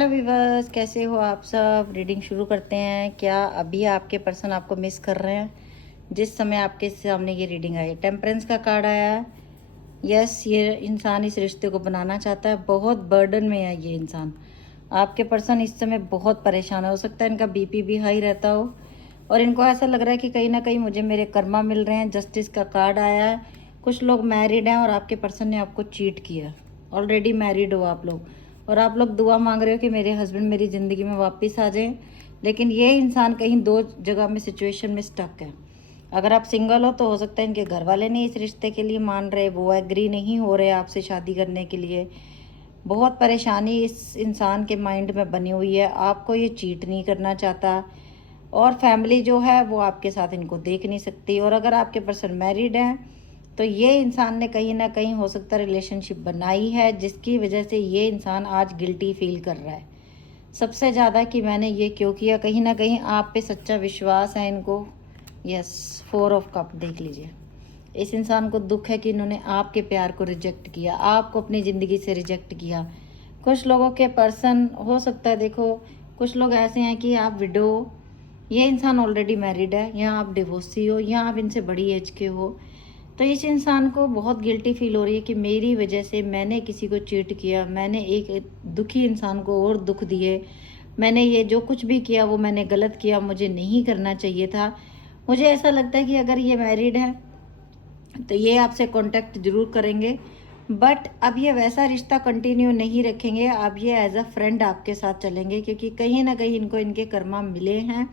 Hello viewers, कैसे हो आप सब। रीडिंग शुरू करते हैं। क्या अभी आपके पर्सन आपको मिस कर रहे हैं? जिस समय आपके सामने ये रीडिंग आई, टेम्परेंस का कार्ड आया है। यस, ये इंसान इस रिश्ते को बनाना चाहता है। बहुत बर्डन में है ये इंसान। आपके पर्सन इस समय बहुत परेशान है। हो सकता है इनका बीपी भी हाई रहता हो और इनको ऐसा लग रहा है कि कहीं ना कहीं मुझे मेरे कर्मा मिल रहे हैं। जस्टिस का कार्ड आया है। कुछ लोग मैरिड हैं और आपके पर्सन ने आपको चीट किया। ऑलरेडी मैरिड हो आप लोग और आप लोग दुआ मांग रहे हो कि मेरे हस्बैंड मेरी ज़िंदगी में वापस आ जाएं। लेकिन ये इंसान कहीं दो जगह में सिचुएशन में स्टक है। अगर आप सिंगल हो तो हो सकता है इनके घर वाले नहीं इस रिश्ते के लिए मान रहे, वो एग्री नहीं हो रहे आपसे शादी करने के लिए। बहुत परेशानी इस इंसान के माइंड में बनी हुई है। आपको ये चीट नहीं करना चाहता और फैमिली जो है वो आपके साथ इनको देख नहीं सकती। और अगर आपके पर्सन मैरिड हैं तो ये इंसान ने कहीं ना कहीं हो सकता है रिलेशनशिप बनाई है, जिसकी वजह से ये इंसान आज गिल्टी फील कर रहा है सबसे ज़्यादा कि मैंने ये क्यों किया। कहीं ना कहीं आप पे सच्चा विश्वास है इनको। यस, 4 ऑफ कप देख लीजिए। इस इंसान को दुख है कि इन्होंने आपके प्यार को रिजेक्ट किया, आपको अपनी ज़िंदगी से रिजेक्ट किया। कुछ लोगों के पर्सन हो सकता है, देखो कुछ लोग ऐसे हैं कि आप विडो, ये इंसान ऑलरेडी मैरिड है, या आप डिवोर्सी हो या आप इनसे बड़ी एज के हो। तो इस इंसान को बहुत गिल्टी फील हो रही है कि मेरी वजह से मैंने किसी को चीट किया, मैंने एक दुखी इंसान को और दुख दिए, मैंने ये जो कुछ भी किया वो मैंने गलत किया, मुझे नहीं करना चाहिए था। मुझे ऐसा लगता है कि अगर ये मैरिड है तो ये आपसे कांटेक्ट जरूर करेंगे, बट अब ये वैसा रिश्ता कंटिन्यू नहीं रखेंगे। अब ये एज अ फ्रेंड आपके साथ चलेंगे क्योंकि कहीं ना कहीं इनको इनके कर्मा मिले हैं।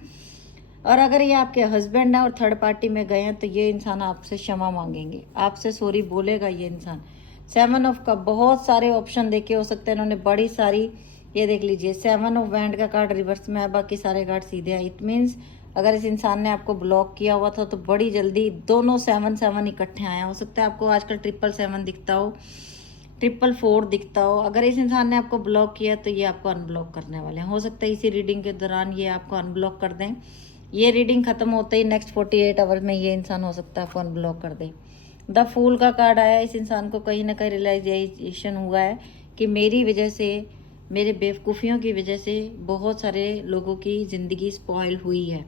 और अगर ये आपके हस्बैंड हैं और थर्ड पार्टी में गए हैं तो ये इंसान आपसे क्षमा मांगेंगे, आपसे सॉरी बोलेगा ये इंसान। 7 ऑफ कप, बहुत सारे ऑप्शन देखे हो सकते हैं इन्होंने, बड़ी सारी। ये देख लीजिए 7 ऑफ वैंड का कार्ड रिवर्स में है, बाकी सारे कार्ड सीधे हैं। इट मीन्स अगर इस इंसान ने आपको ब्लॉक किया हुआ था तो बड़ी जल्दी दोनों 7 7 इकट्ठे आए हैं। हो सकता है आपको आजकल 777 दिखता हो, 444 दिखता हो। अगर इस इंसान ने आपको ब्लॉक किया तो ये आपको अनब्लॉक करने वाले हैं। हो सकता है इसी रीडिंग के दौरान ये आपको अनब्लॉक कर दें। ये रीडिंग खत्म होते ही नेक्स्ट 48 आवर में ये इंसान हो सकता है आपको अनब्लॉक कर दे। द फूल का कार्ड आया। इस इंसान को कहीं ना कहीं रियलाइजेशन हुआ है कि मेरी वजह से, मेरे बेवकूफ़ियों की वजह से बहुत सारे लोगों की ज़िंदगी स्पॉइल हुई है।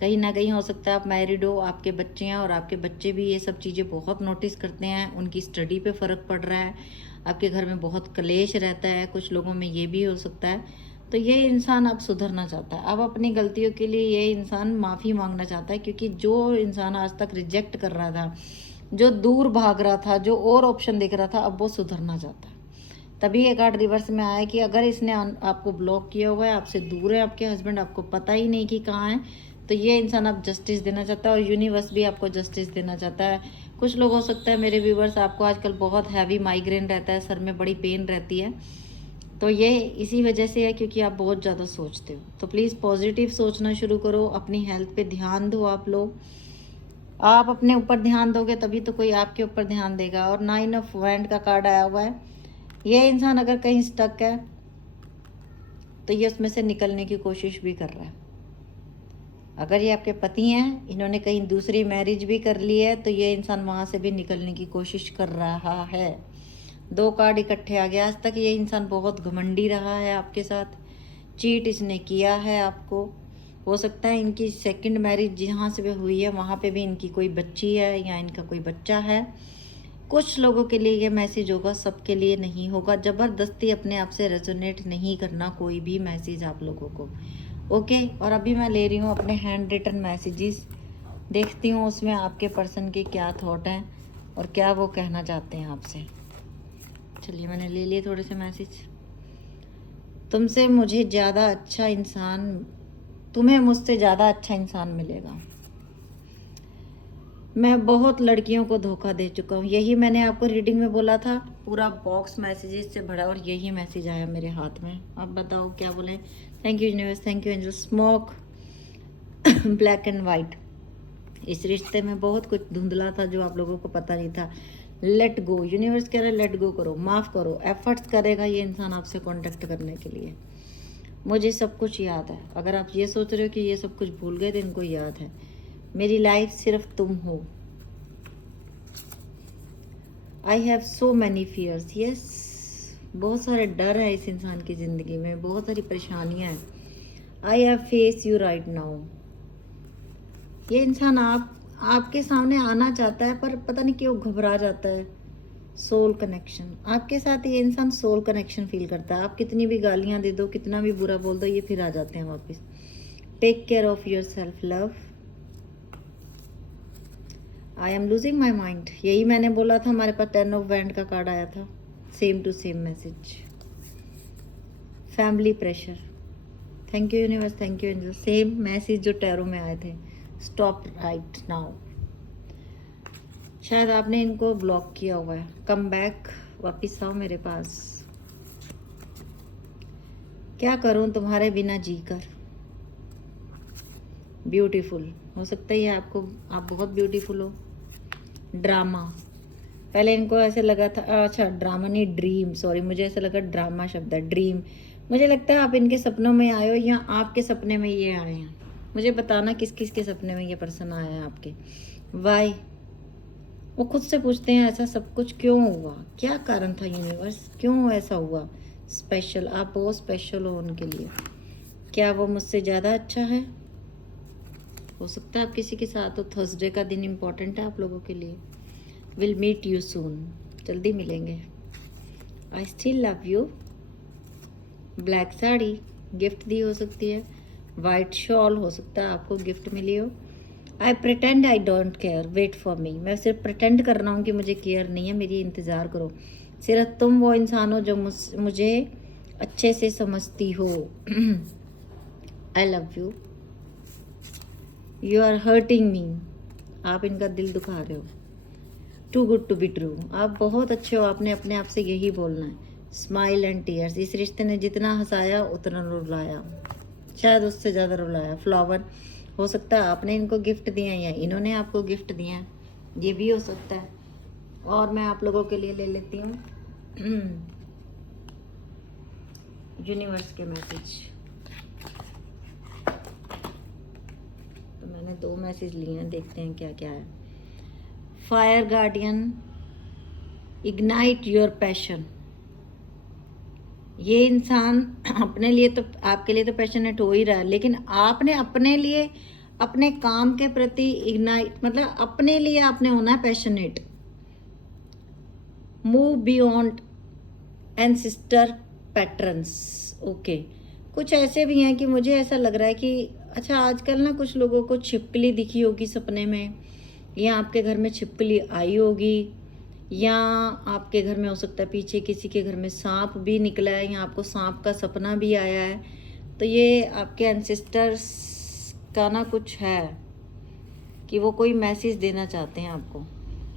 कहीं ना कहीं हो सकता है आप मैरिड हो, आपके बच्चे हैं और आपके बच्चे भी ये सब चीज़ें बहुत नोटिस करते हैं, उनकी स्टडी पे फ़र्क पड़ रहा है, आपके घर में बहुत कलेश रहता है, कुछ लोगों में ये भी हो सकता है। तो ये इंसान अब सुधरना चाहता है, अब अपनी गलतियों के लिए ये इंसान माफ़ी मांगना चाहता है। क्योंकि जो इंसान आज तक रिजेक्ट कर रहा था, जो दूर भाग रहा था, जो और ऑप्शन दिख रहा था, अब वो सुधरना चाहता है। तभी ये कार्ड रिवर्स में आया कि अगर इसने आपको ब्लॉक किया हुआ है, आपसे दूर है आपके हस्बैंड, आपको पता ही नहीं कि कहाँ है, तो ये इंसान अब जस्टिस देना चाहता है और यूनिवर्स भी आपको जस्टिस देना चाहता है। कुछ लोग हो सकता है मेरे व्यूवर्स, आपको आजकल बहुत हैवी माइग्रेन रहता है, सर में बड़ी पेन रहती है, तो ये इसी वजह से है क्योंकि आप बहुत ज़्यादा सोचते हो। तो प्लीज़ पॉजिटिव सोचना शुरू करो, अपनी हेल्थ पे ध्यान दो। आप लोग, आप अपने ऊपर ध्यान दोगे तभी तो कोई आपके ऊपर ध्यान देगा। और 9 ऑफ वैंड का कार्ड आया हुआ है। ये इंसान अगर कहीं स्टक है तो ये उसमें से निकलने की कोशिश भी कर रहा है। अगर ये आपके पति हैं, इन्होंने कहीं दूसरी मैरिज भी कर ली है, तो ये इंसान वहाँ से भी निकलने की कोशिश कर रहा है। 2 कार्ड इकट्ठे आ गया। आज तक ये इंसान बहुत घमंडी रहा है आपके साथ, चीट इसने किया है आपको। हो सकता है इनकी सेकंड मैरिज जहाँ से भी हुई है वहाँ पे भी इनकी कोई बच्ची है या इनका कोई बच्चा है। कुछ लोगों के लिए ये मैसेज होगा, सबके लिए नहीं होगा। ज़बरदस्ती अपने आप से रेजोनेट नहीं करना कोई भी मैसेज आप लोगों को, ओके। और अभी मैं ले रही हूँ अपने हैंड रिटन मैसेजेस, देखती हूँ उसमें आपके पर्सन के क्या थॉट हैं और क्या वो कहना चाहते हैं आपसे। चलिए, मैंने ले लिए थोड़े से मैसेज। तुमसे मुझे ज़्यादा अच्छा इंसान, तुम्हें मुझसे ज़्यादा अच्छा इंसान मिलेगा। मैं बहुत लड़कियों को धोखा दे चुका हूँ। यही मैंने आपको रीडिंग में बोला था, पूरा बॉक्स मैसेजेस से भरा और यही मैसेज आया मेरे हाथ में। अब बताओ क्या बोले। Thank you universe, thank you angel. Smoke, black and white. इस रिश्ते में बहुत कुछ धुंधला था जो आप लोगों को पता नहीं था। लेट गो, यूनिवर्स कह रहा है लेट गो करो, माफ़ करो। एफर्ट्स करेगा ये इंसान आपसे कांटेक्ट करने के लिए। मुझे सब कुछ याद है। अगर आप ये सोच रहे हो कि ये सब कुछ भूल गए तो इनको याद है। मेरी लाइफ सिर्फ तुम हो। I have so many fears, yes. बहुत सारे डर है इस इंसान की ज़िंदगी में, बहुत सारी परेशानियां हैं। I have face you right now. ये इंसान आपके सामने आना चाहता है, पर पता नहीं क्यों घबरा जाता है। सोल कनेक्शन, आपके साथ ये इंसान सोल कनेक्शन फील करता है। आप कितनी भी गालियां दे दो, कितना भी बुरा बोल दो, ये फिर आ जाते हैं वापस। Take care of your self love. I am losing my mind, यही मैंने बोला था। हमारे पास 10 ऑफ वैंड का कार्ड आया था, same to same message. Family pressure, thank you universe, thank you angel. Same message जो टैरो में आए थे। Stop right now. शायद आपने इनको ब्लॉक किया हुआ है। कम बैक, वापिस आओ मेरे पास। क्या करूं तुम्हारे बिना जीकर। ब्यूटीफुल, हो सकता है ये आपको, आप बहुत ब्यूटीफुल हो। ड्रामा, पहले इनको ऐसे लगा था, अच्छा ड्रामा नहीं ड्रीम, सॉरी मुझे ऐसा लगा ड्रामा शब्द है, ड्रीम। मुझे लगता है आप इनके सपनों में आए हो या आपके सपने में ये आए हैं। मुझे बताना किस किस के सपने में ये पर्सन आया है आपके। वाई, वो खुद से पूछते हैं ऐसा सब कुछ क्यों हुआ, क्या कारण था यूनिवर्स, क्यों ऐसा हुआ। स्पेशल, आप बहुत स्पेशल हो उनके लिए। क्या वो मुझसे ज़्यादा अच्छा है। हो सकता है आप किसी के साथ हो। थर्सडे का दिन इम्पोर्टेंट है आप लोगों के लिए। विल मीट यू सून, जल्दी मिलेंगे। I still love you. Black sari gift दी हो सकती है। वाइट शॉल हो सकता है आपको गिफ्ट मिली हो। I pretend I don't care, wait for me. मैं सिर्फ प्रिटेंड कर रहा हूँ कि मुझे केयर नहीं है, मेरी इंतज़ार करो। सिर्फ तुम वो इंसान हो जो मुझे अच्छे से समझती हो। I love you. You are hurting me, आप इनका दिल दुखा रहे हो। Too good to be true, आप बहुत अच्छे हो, आपने अपने आप से यही बोलना है। स्माइल एंड टीयर्स, इस रिश्ते ने जितना हंसाया उतना रुलाया, शायद उससे ज़्यादा रुलाया। फ्लावर, हो सकता है आपने इनको गिफ्ट दिया या इन्होंने आपको गिफ्ट दिया, ये भी हो सकता है। और मैं आप लोगों के लिए ले लेती हूँ यूनिवर्स के मैसेज। तो मैंने 2 मैसेज लिए हैं, देखते हैं क्या क्या है। Fire guardian, ignite your passion. ये इंसान अपने लिए तो, आपके लिए तो पैशनेट हो ही रहा है, लेकिन आपने अपने लिए, अपने काम के प्रति इग्नाइट, मतलब अपने लिए आपने होना है passionate. Move beyond ancestor patterns. Okay, कुछ ऐसे भी हैं कि मुझे ऐसा लग रहा है कि अच्छा आजकल ना कुछ लोगों को छिपकली दिखी होगी सपने में, या आपके घर में छिपकली आई होगी, या आपके घर में हो सकता है पीछे किसी के घर में सांप भी निकला है, या आपको सांप का सपना भी आया है। तो ये आपके एंसेस्टर्स का ना कुछ है कि वो कोई मैसेज देना चाहते हैं आपको।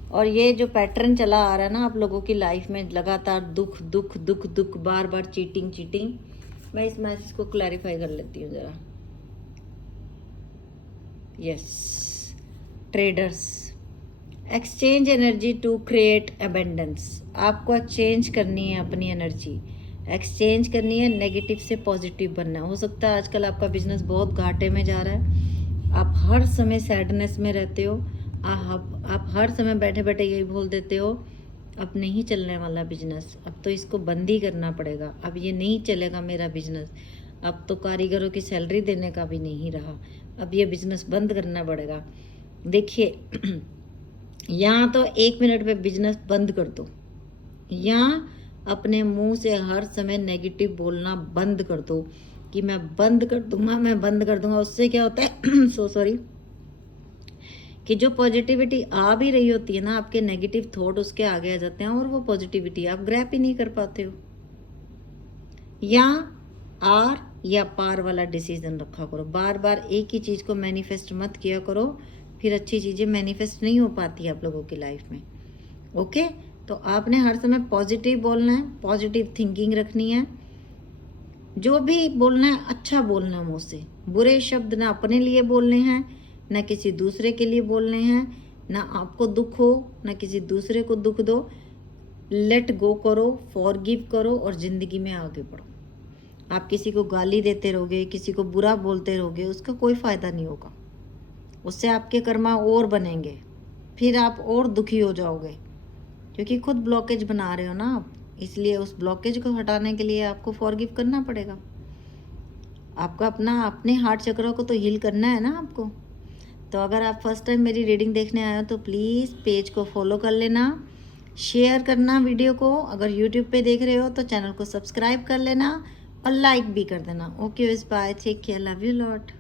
और ये जो पैटर्न चला आ रहा है ना आप लोगों की लाइफ में, लगातार दुख दुख दुख दुख, बार बार चीटिंग चीटिंग, मैं इस मैसेज को क्लैरिफाई कर लेती हूँ ज़रा। Yes, traders, exchange energy to create abundance. आपको एक्सचेंज करनी है अपनी एनर्जी, एक्सचेंज करनी है, नेगेटिव से पॉजिटिव बनना है। हो सकता है आजकल आपका बिजनेस बहुत घाटे में जा रहा है, आप हर समय सैडनेस में रहते हो, आप हर समय बैठे बैठे यही बोल देते हो अब नहीं चलने वाला बिजनेस, अब तो इसको बंद ही करना पड़ेगा, अब ये नहीं चलेगा मेरा बिजनेस, अब तो कारीगरों की सैलरी देने का भी नहीं रहा, अब ये बिजनेस बंद करना पड़ेगा। देखिए यहाँ तो 1 मिनट में बिजनेस बंद कर दो, या अपने मुंह से हर समय नेगेटिव बोलना बंद कर दो कि मैं बंद कर दूंगा, मैं बंद कर दूंगा। उससे क्या होता है सो सॉरी, कि जो पॉजिटिविटी आ भी रही होती है ना, आपके नेगेटिव थॉट उसके आगे आ जाते हैं और वो पॉजिटिविटी आप ग्रैप ही नहीं कर पाते हो। या आर या पार वाला डिसीजन रखा करो, बार बार एक ही चीज़ को मैनिफेस्ट मत किया करो, फिर अच्छी चीज़ें मैनिफेस्ट नहीं हो पाती आप लोगों की लाइफ में। ओके, तो आपने हर समय पॉजिटिव बोलना है, पॉजिटिव थिंकिंग रखनी है, जो भी बोलना है अच्छा बोलना है मुँह से, बुरे शब्द ना अपने लिए बोलने हैं ना किसी दूसरे के लिए बोलने हैं, ना आपको दुख हो ना किसी दूसरे को दुख दो। लेट गो करो, फॉरगिव करो और ज़िंदगी में आगे बढ़ो। आप किसी को गाली देते रहोगे, किसी को बुरा बोलते रहोगे, उसका कोई फ़ायदा नहीं होगा, उससे आपके कर्मा और बनेंगे, फिर आप और दुखी हो जाओगे, क्योंकि खुद ब्लॉकेज बना रहे हो ना आप। इसलिए उस ब्लॉकेज को हटाने के लिए आपको फॉरगिव करना पड़ेगा। आपका अपने हार्ट चक्र को तो हील करना है ना आपको। तो अगर आप फर्स्ट टाइम मेरी रीडिंग देखने आए हो तो प्लीज़ पेज को फॉलो कर लेना, शेयर करना वीडियो को। अगर यूट्यूब पे देख रहे हो तो चैनल को सब्सक्राइब कर लेना और लाइक भी कर देना। Okay, bye, take care, love you lot.